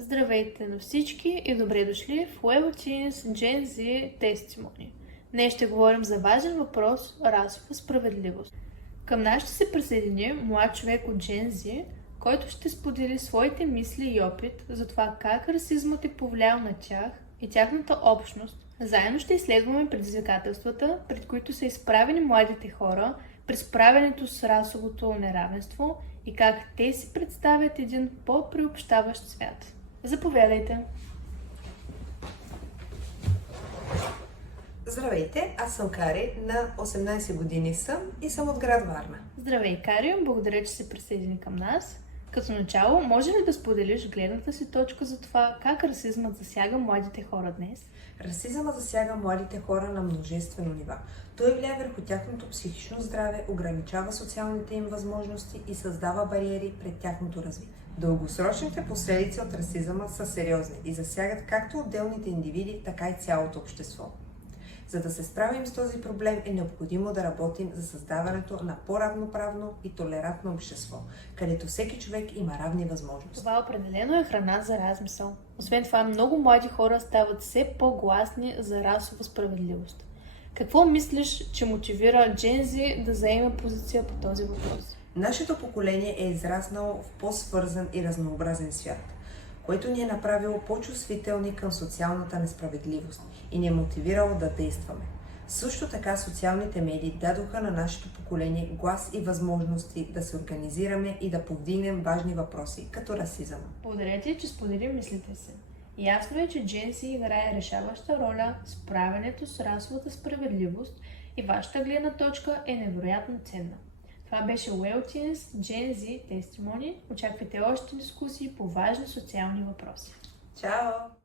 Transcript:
Здравейте на всички и добре дошли в Web Teens Gen Z Testimony. Днес ще говорим за важен въпрос – расова справедливост. Към нас ще се присъедини млад човек от Gen Z, който ще сподели своите мисли и опит за това как расизмът е повлиял на тях и тяхната общност. Заедно ще изследваме предизвикателствата, пред които са изправени младите хора при справянето с расовото неравенство и как те си представят един по-приобщаващ свят. Заповядайте! Здравейте, аз съм Кари, на 18 години съм и съм от град Варна. Здравей, Кари! Благодаря, че се присъедини към нас. Като начало, може ли да споделиш гледната си точка за това как расизмът засяга младите хора днес? Расизъмът засяга младите хора на множествено нива. Той влияе върху тяхното психично здраве, ограничава социалните им възможности и създава бариери пред тяхното развитие. Дългосрочните последици от расизъма са сериозни и засягат както отделните индивиди, така и цялото общество. За да се справим с този проблем е необходимо да работим за създаването на по-равноправно и толерантно общество, където всеки човек има равни възможности. Това определено е храна за размисъл. Освен това, много млади хора стават все по-гласни за расова справедливост. Какво мислиш, че мотивира Gen Z да заеме позиция по този въпрос? Нашето поколение е израснало в по-свързан и разнообразен свят, който ни е направило по-чувствителни към социалната несправедливост и ни е мотивирало да действаме. Също така социалните медии дадоха на нашето поколение глас и възможности да се организираме и да повдигнем важни въпроси, като расизъм. Благодаря ти, че сподели мислите си. Ясно е, че Gen Z играе решаваща роля в справянето с расовата справедливост и вашата гледна точка е невероятно ценна. Това беше Web Teens Gen Z Testimony. Очаквайте още дискусии по важни социални въпроси. Чао!